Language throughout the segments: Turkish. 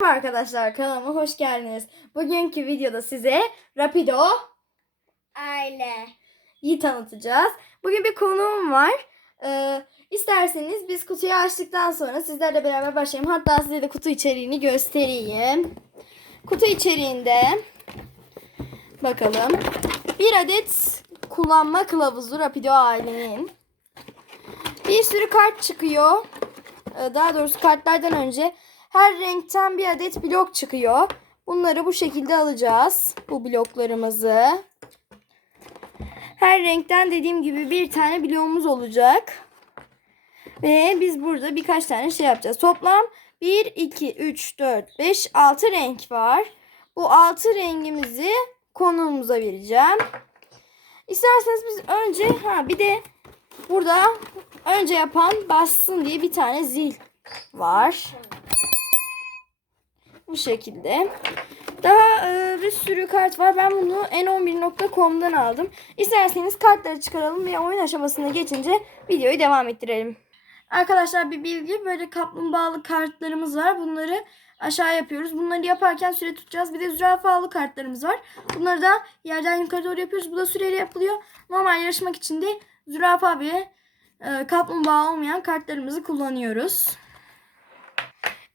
Merhaba arkadaşlar kanalıma hoş geldiniz. Bugünkü videoda size Rapido Aile. iyi tanıtacağız. Bugün bir konuğum var. Ee, isterseniz biz kutuyu açtıktan sonra sizlerle beraber başlayalım. Hatta size de kutu içeriğini göstereyim. Kutu içeriğinde bakalım. Bir adet kullanma kılavuzu Rapido ailenin. Bir sürü kart çıkıyor. Ee, Daha doğrusu kartlardan önce her renkten bir adet blok çıkıyor. Bunları bu şekilde alacağız. Bu bloklarımızı. Her renkten dediğim gibi bir tane bloğumuz olacak. Ve biz burada birkaç tane şey yapacağız. Toplam 1, 2, 3, 4, 5, 6 renk var. Bu 6 rengimizi konuğumuza vereceğim. İsterseniz biz önce ha bir de burada önce yapan bassın diye bir tane zil var. Bu şekilde. Daha e, bir sürü kart var. Ben bunu n11.com'dan aldım. İsterseniz kartları çıkaralım ve oyun aşamasına geçince videoyu devam ettirelim. Arkadaşlar bir bilgi böyle kaplumbağalı kartlarımız var. Bunları aşağı yapıyoruz. Bunları yaparken süre tutacağız. Bir de zürafalı kartlarımız var. Bunları da yerden yukarı doğru yapıyoruz. Bu da süreyle yapılıyor. Normal yarışmak için de zürafa ve e, kaplumbağa olmayan kartlarımızı kullanıyoruz.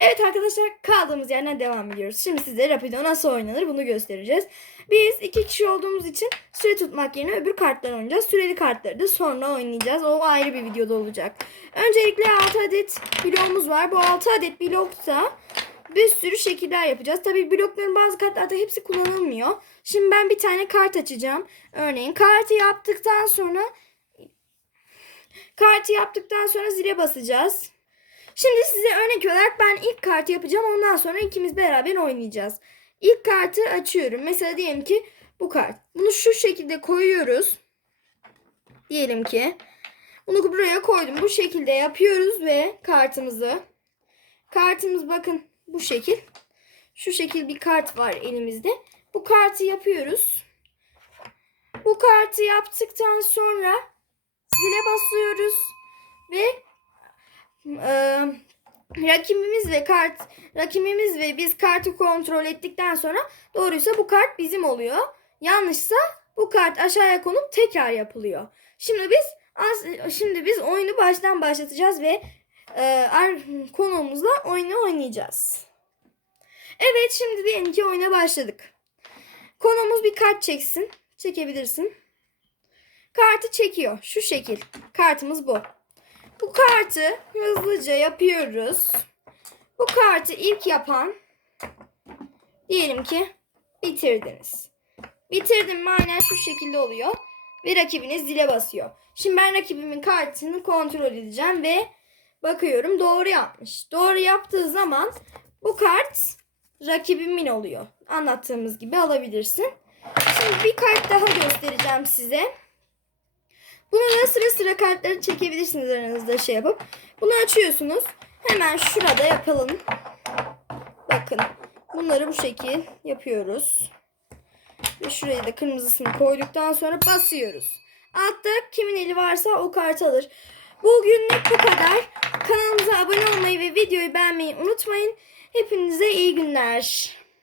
Evet arkadaşlar kaldığımız yerden devam ediyoruz. Şimdi size Rapido nasıl oynanır bunu göstereceğiz. Biz iki kişi olduğumuz için süre tutmak yerine öbür kartları oynayacağız. Süreli kartları da sonra oynayacağız. O ayrı bir videoda olacak. Öncelikle 6 adet bloğumuz var. Bu 6 adet blokta bir sürü şekiller yapacağız. Tabii blokların bazı kartlarda hepsi kullanılmıyor. Şimdi ben bir tane kart açacağım. Örneğin kartı yaptıktan sonra kartı yaptıktan sonra zile basacağız. Şimdi size örnek olarak ben ilk kartı yapacağım. Ondan sonra ikimiz beraber oynayacağız. İlk kartı açıyorum. Mesela diyelim ki bu kart. Bunu şu şekilde koyuyoruz. Diyelim ki bunu buraya koydum. Bu şekilde yapıyoruz ve kartımızı kartımız bakın bu şekil. Şu şekil bir kart var elimizde. Bu kartı yapıyoruz. Bu kartı yaptıktan sonra zile basıyoruz ve e, rakibimiz ve kart rakibimiz ve biz kartı kontrol ettikten sonra doğruysa bu kart bizim oluyor. Yanlışsa bu kart aşağıya konup tekrar yapılıyor. Şimdi biz az- şimdi biz oyunu baştan başlatacağız ve e, konuğumuzla oyunu oynayacağız. Evet şimdi diyelim ki oyuna başladık. Konuğumuz bir kart çeksin. Çekebilirsin. Kartı çekiyor. Şu şekil. Kartımız bu. Bu kartı hızlıca yapıyoruz. Bu kartı ilk yapan diyelim ki bitirdiniz. Bitirdim mi şu şekilde oluyor. Ve rakibiniz zile basıyor. Şimdi ben rakibimin kartını kontrol edeceğim ve bakıyorum doğru yapmış. Doğru yaptığı zaman bu kart rakibimin oluyor. Anlattığımız gibi alabilirsin. Şimdi bir kart daha göstereceğim size. Bunu da sıra sıra kartları çekebilirsiniz aranızda şey yapıp. Bunu açıyorsunuz. Hemen şurada yapalım. Bakın. Bunları bu şekil yapıyoruz. Ve şuraya da kırmızısını koyduktan sonra basıyoruz. Altta kimin eli varsa o kartı alır. Bugünlük bu kadar. Kanalımıza abone olmayı ve videoyu beğenmeyi unutmayın. Hepinize iyi günler.